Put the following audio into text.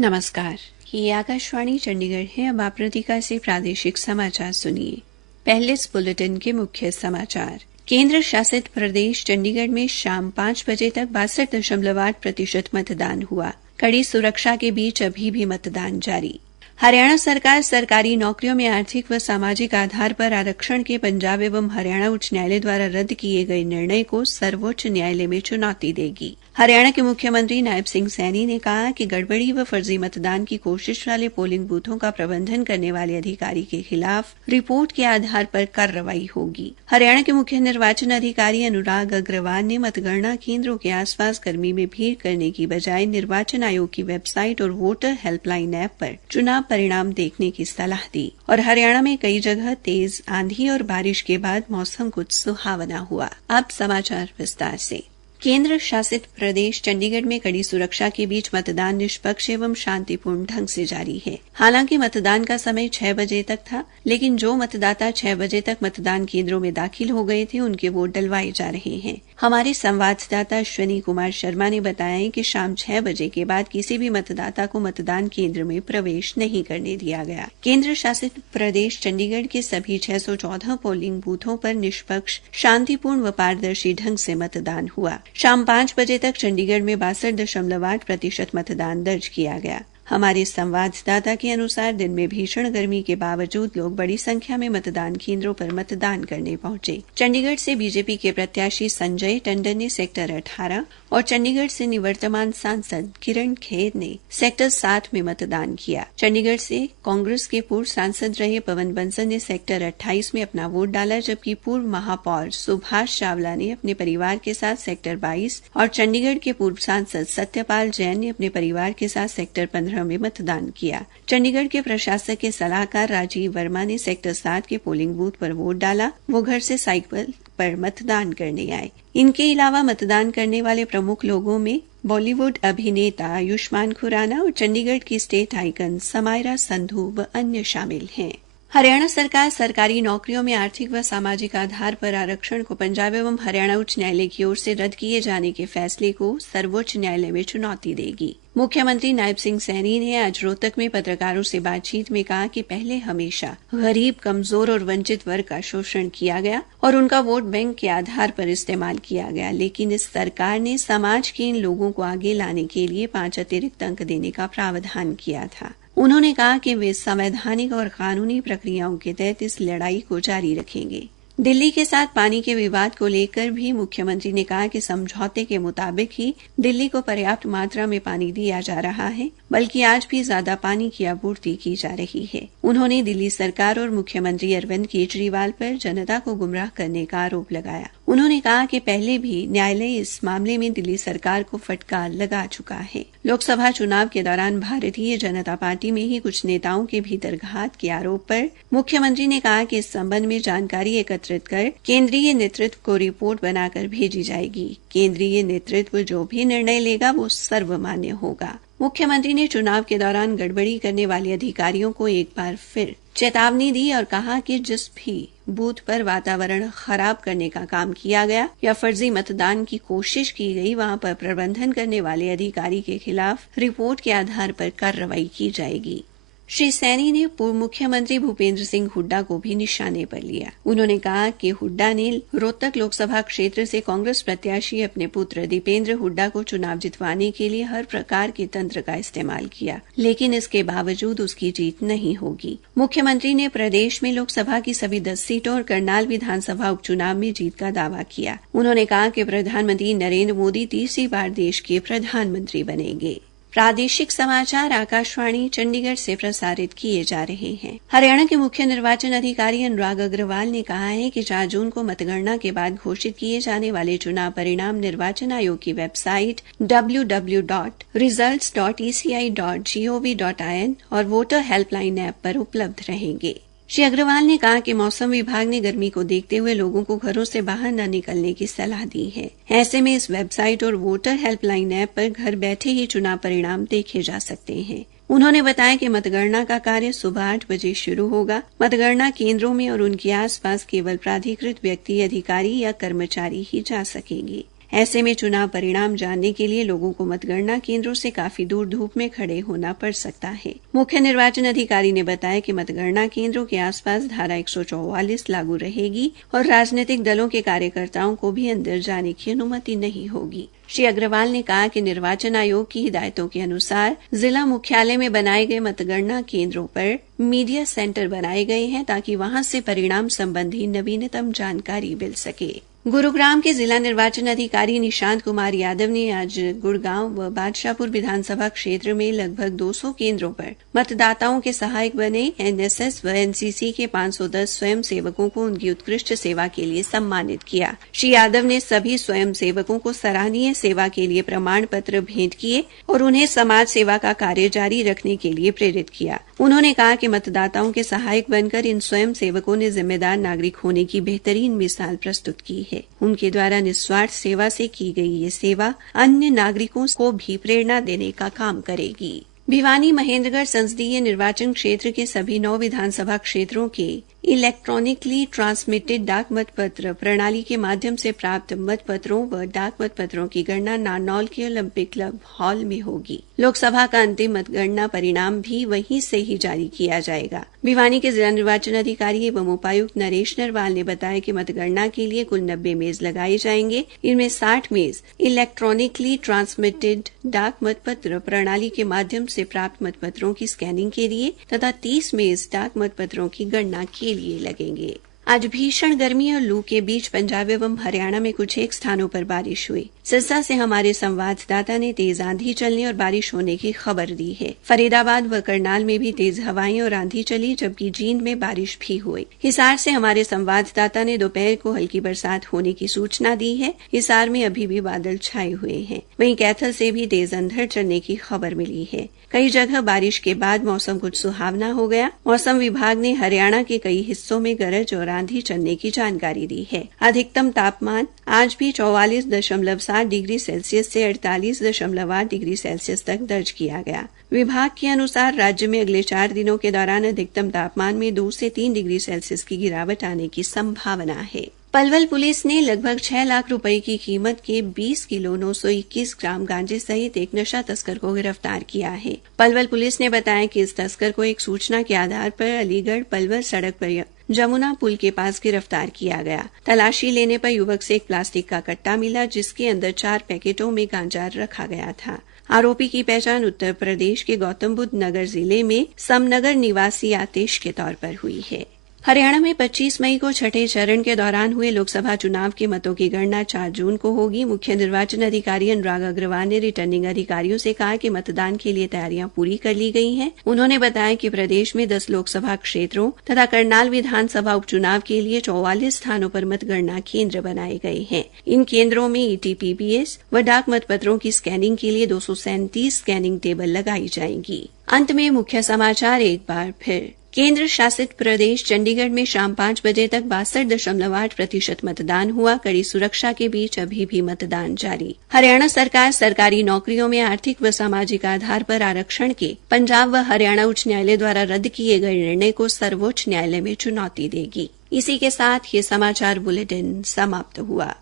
नमस्कार, ये आकाशवाणी चंडीगढ़ है। अब आप प्रतिका से प्रादेशिक समाचार सुनिए। पहले इस बुलेटिन के मुख्य समाचार। केंद्र शासित प्रदेश चंडीगढ़ में शाम 5 बजे तक 62.8% मतदान हुआ। कड़ी सुरक्षा के बीच अभी भी मतदान जारी। हरियाणा सरकार सरकारी नौकरियों में आर्थिक व सामाजिक आधार पर आरक्षण के पंजाब एवं हरियाणा उच्च न्यायालय द्वारा रद्द किए गए निर्णय को सर्वोच्च न्यायालय में चुनौती देगी। हरियाणा के मुख्यमंत्री नायब सिंह सैनी ने कहा कि गड़बड़ी व फर्जी मतदान की कोशिश वाले पोलिंग बूथों का प्रबंधन करने वाले अधिकारी के खिलाफ रिपोर्ट के आधार पर कार्रवाई होगी। हरियाणा के मुख्य निर्वाचन अधिकारी अनुराग अग्रवाल ने मतगणना केंद्रों के आसपास गर्मी में भीड़ करने की बजाय निर्वाचन आयोग की वेबसाइट और वोटर हेल्पलाइन ऐप पर चुनाव परिणाम देखने की सलाह दी और हरियाणा में कई जगह तेज आंधी और बारिश के बाद मौसम कुछ सुहावना हुआ। अब समाचार विस्तार से। केंद्र शासित प्रदेश चंडीगढ़ में कड़ी सुरक्षा के बीच मतदान निष्पक्ष एवं शांतिपूर्ण ढंग से जारी है। हालांकि मतदान का समय 6 बजे तक था, लेकिन जो मतदाता 6 बजे तक मतदान केंद्रों में दाखिल हो गए थे, उनके वोट डलवाए जा रहे हैं। हमारे संवाददाता अश्विनी कुमार शर्मा ने बताया कि शाम 6 बजे के बाद किसी भी मतदाता को मतदान केंद्र में प्रवेश नहीं करने दिया गया। केंद्र शासित प्रदेश चंडीगढ़ के सभी 614 पोलिंग बूथों पर निष्पक्ष, शांतिपूर्ण व पारदर्शी ढंग से मतदान हुआ। शाम 5 बजे तक चंडीगढ़ में 62.8% मतदान दर्ज किया गया। हमारे संवाददाता के अनुसार दिन में भीषण गर्मी के बावजूद लोग बड़ी संख्या में मतदान केंद्रों पर मतदान करने पहुंचे। चंडीगढ़ से बीजेपी के प्रत्याशी संजय टंडन ने सेक्टर 18 और चंडीगढ़ से निवर्तमान सांसद किरण खेर ने सेक्टर 7 में मतदान किया। चंडीगढ़ से कांग्रेस के पूर्व सांसद रहे पवन बंसल ने सेक्टर 28 में अपना वोट डाला, जबकि पूर्व महापौर सुभाष चावला ने अपने परिवार के साथ सेक्टर 22 और चंडीगढ़ के पूर्व सांसद सत्यपाल जैन ने अपने परिवार के साथ सेक्टर 15 में मतदान किया। चंडीगढ़ के प्रशासक के सलाहकार राजीव वर्मा ने सेक्टर 7 के पोलिंग बूथ पर वोट डाला। वो घर से साइकिल पर मतदान करने आए। इनके अलावा मतदान करने वाले प्रमुख लोगों में बॉलीवुड अभिनेता आयुष्मान खुराना और चंडीगढ़ की स्टेट आइकन समायरा संधू व अन्य शामिल हैं। हरियाणा सरकार सरकारी नौकरियों में आर्थिक व सामाजिक आधार पर आरक्षण को पंजाब एवं हरियाणा उच्च न्यायालय की ओर से रद्द किए जाने के फैसले को सर्वोच्च न्यायालय में चुनौती देगी। मुख्यमंत्री नायब सिंह सैनी ने आज रोहतक में पत्रकारों से बातचीत में कहा कि पहले हमेशा गरीब, कमजोर और वंचित वर्ग का शोषण किया गया और उनका वोट बैंक के आधार पर इस्तेमाल किया गया, लेकिन इस सरकार ने समाज के इन लोगों को आगे लाने के लिए 5 अतिरिक्त अंक देने का प्रावधान किया था। उन्होंने कहा कि वे संवैधानिक और कानूनी प्रक्रियाओं के तहत इस लड़ाई को जारी रखेंगे। दिल्ली के साथ पानी के विवाद को लेकर भी मुख्यमंत्री ने कहा कि समझौते के मुताबिक ही दिल्ली को पर्याप्त मात्रा में पानी दिया जा रहा है, बल्कि आज भी ज्यादा पानी की आपूर्ति की जा रही है। उन्होंने दिल्ली सरकार और मुख्यमंत्री अरविंद केजरीवाल पर जनता को गुमराह करने का आरोप लगाया। उन्होंने कहा कि पहले भी न्यायालय इस मामले में दिल्ली सरकार को फटकार लगा चुका है। लोकसभा चुनाव के दौरान भारतीय जनता पार्टी में ही कुछ नेताओं के भीतर घात के आरोप पर मुख्यमंत्री ने कहा कि इस संबंध में जानकारी एकत्रित कर केंद्रीय नेतृत्व को रिपोर्ट बनाकर भेजी जाएगी। केंद्रीय नेतृत्व जो भी निर्णय लेगा वो सर्वमान्य होगा। मुख्यमंत्री ने चुनाव के दौरान गड़बड़ी करने वाले अधिकारियों को एक बार फिर चेतावनी दी और कहा कि जिस भी बूथ पर वातावरण खराब करने का काम किया गया या फर्जी मतदान की कोशिश की गई, वहां पर प्रबंधन करने वाले अधिकारी के खिलाफ रिपोर्ट के आधार पर कार्रवाई की जाएगी। श्री सैनी ने पूर्व मुख्यमंत्री भूपेंद्र सिंह हुड्डा को भी निशाने पर लिया। उन्होंने कहा कि हुड्डा ने रोहतक लोकसभा क्षेत्र से कांग्रेस प्रत्याशी अपने पुत्र दीपेंद्र हुड्डा को चुनाव जितवाने के लिए हर प्रकार के तंत्र का इस्तेमाल किया, लेकिन इसके बावजूद उसकी जीत नहीं होगी। मुख्यमंत्री ने प्रदेश में लोकसभा की सभी 10 सीटों और करनाल विधानसभा उपचुनाव में जीत का दावा किया। उन्होंने कहा कि प्रधानमंत्री नरेंद्र मोदी तीसरी बार देश के प्रधानमंत्री बनेंगे। प्रादेशिक समाचार आकाशवाणी चंडीगढ़ से प्रसारित किए जा रहे हैं। हरियाणा के मुख्य निर्वाचन अधिकारी अनुराग अग्रवाल ने कहा है कि 4 जून को मतगणना के बाद घोषित किए जाने वाले चुनाव परिणाम निर्वाचन आयोग की वेबसाइट www.results.eci.gov.in और वोटर हेल्पलाइन ऐप पर उपलब्ध रहेंगे। श्री अग्रवाल ने कहा कि मौसम विभाग ने गर्मी को देखते हुए लोगों को घरों से बाहर न निकलने की सलाह दी है। ऐसे में इस वेबसाइट और वोटर हेल्पलाइन ऐप पर घर बैठे ही चुनाव परिणाम देखे जा सकते हैं। उन्होंने बताया कि मतगणना का कार्य सुबह 8 बजे शुरू होगा। मतगणना केंद्रों में और उनके आसपास केवल प्राधिकृत व्यक्ति, अधिकारी या कर्मचारी ही जा सकेंगे। ऐसे में चुनाव परिणाम जानने के लिए लोगों को मतगणना केंद्रों से काफी दूर धूप में खड़े होना पड़ सकता है। मुख्य निर्वाचन अधिकारी ने बताया कि मतगणना केंद्रों के आसपास धारा 144 लागू रहेगी और राजनीतिक दलों के कार्यकर्ताओं को भी अंदर जाने की अनुमति नहीं होगी। श्री अग्रवाल ने कहा कि निर्वाचन आयोग की हिदायतों के अनुसार जिला मुख्यालय में बनाए गए मतगणना केंद्रों पर मीडिया सेंटर बनाए गए हैं ताकि वहां से परिणाम संबंधी नवीनतम जानकारी मिल सके। गुरुग्राम के जिला निर्वाचन अधिकारी निशांत कुमार यादव ने आज गुड़गांव व बादशाहपुर विधानसभा क्षेत्र में लगभग 200 केंद्रों पर मतदाताओं के सहायक बने एनएसएस व एनसीसी के 510 स्वयं सेवकों को उनकी उत्कृष्ट सेवा के लिए सम्मानित किया। श्री यादव ने सभी स्वयं सेवकों को सराहनीय सेवा के लिए प्रमाण पत्र भेंट किए और उन्हें समाज सेवा का कार्य जारी रखने के लिए प्रेरित किया। उन्होंने कहा कि मतदाताओं के सहायक बनकर इन स्वयं सेवकों ने जिम्मेदार नागरिक होने की बेहतरीन मिसाल प्रस्तुत की है। उनके द्वारा निस्वार्थ सेवा से की गई ये सेवा अन्य नागरिकों को भी प्रेरणा देने का काम करेगी। भिवानी महेंद्रगढ़ संसदीय निर्वाचन क्षेत्र के सभी 9 विधानसभा क्षेत्रों के इलेक्ट्रॉनिकली ट्रांसमिटेड डाक मतपत्र प्रणाली के माध्यम से प्राप्त मतपत्रों व डाक मतपत्रों की गणना नारनौल के ओलंपिक क्लब हॉल में होगी। लोकसभा का अंतिम मतगणना परिणाम भी वहीं से ही जारी किया जाएगा। भिवानी के जिला निर्वाचन अधिकारी एवं उपायुक्त नरेश नरवाल ने बताया कि मतगणना के लिए कुल 90 मेज लगाए जाएंगे। इनमें 60 मेज इलेक्ट्रॉनिकली ट्रांसमिटेड डाक मतपत्र प्रणाली के माध्यम से प्राप्त मतपत्रों की स्कैनिंग के लिए तथा 30 मेज डाक मतपत्रों की गणना के लिए लगेंगे। आज भीषण गर्मी और लू के बीच पंजाब एवं हरियाणा में कुछ एक स्थानों पर बारिश हुई। सिरसा से हमारे संवाददाता ने तेज आंधी चलने और बारिश होने की खबर दी है। फरीदाबाद व करनाल में भी तेज हवाएं और आंधी चली, जबकि जींद में बारिश भी हुई। हिसार से हमारे संवाददाता ने दोपहर को हल्की बरसात होने की सूचना दी है। हिसार में अभी भी बादल छाए हुए हैं। वहीं कैथल से भी तेज अंधड़ चलने की खबर मिली है। कई जगह बारिश के बाद मौसम कुछ सुहावना हो गया। मौसम विभाग ने हरियाणा के कई हिस्सों में गरज और आंधी चलने की जानकारी दी है। अधिकतम तापमान आज भी 44.7 डिग्री सेल्सियस से 48.8 डिग्री सेल्सियस तक दर्ज किया गया। विभाग के अनुसार राज्य में अगले 4 दिनों के दौरान अधिकतम तापमान में 2 से 3 डिग्री सेल्सियस की गिरावट आने की संभावना है। पलवल पुलिस ने लगभग 6 लाख रुपए की कीमत के 20 किलो 921 ग्राम गांजे सहित एक नशा तस्कर को गिरफ्तार किया है। पलवल पुलिस ने बताया कि इस तस्कर को एक सूचना के आधार पर अलीगढ़ पलवल सड़क पर जमुना पुल के पास गिरफ्तार किया गया। तलाशी लेने पर युवक से एक प्लास्टिक का कट्टा मिला, जिसके अंदर 4 पैकेटों में गांजा रखा गया था। आरोपी की पहचान उत्तर प्रदेश के गौतम बुद्ध नगर जिले में समनगर निवासी आतिश के तौर पर हुई है। हरियाणा में 25 मई को छठे चरण के दौरान हुए लोकसभा चुनाव के मतों की गणना 4 जून को होगी। मुख्य निर्वाचन अधिकारी अनुराग अग्रवाल ने रिटर्निंग अधिकारियों से कहा कि मतदान के लिए तैयारियां पूरी कर ली गई हैं। उन्होंने बताया कि प्रदेश में 10 लोकसभा क्षेत्रों तथा करनाल विधानसभा उपचुनाव के लिए 44 स्थानों पर मतगणना केंद्र बनाए गए हैं। इन केंद्रों में ईटीपीबीएस व डाक मतपत्रों की स्कैनिंग के लिए 237 स्कैनिंग टेबल लगाई जाएंगी। अंत में मुख्य समाचार एक बार फिर। केंद्र शासित प्रदेश चंडीगढ़ में शाम 5 बजे तक 62.8% मतदान हुआ। कड़ी सुरक्षा के बीच अभी भी मतदान जारी। हरियाणा सरकार सरकारी नौकरियों में आर्थिक व सामाजिक आधार पर आरक्षण के पंजाब व हरियाणा उच्च न्यायालय द्वारा रद्द किए गए निर्णय को सर्वोच्च न्यायालय में चुनौती देगी। इसी के साथ ये समाचार बुलेटिन समाप्त हुआ।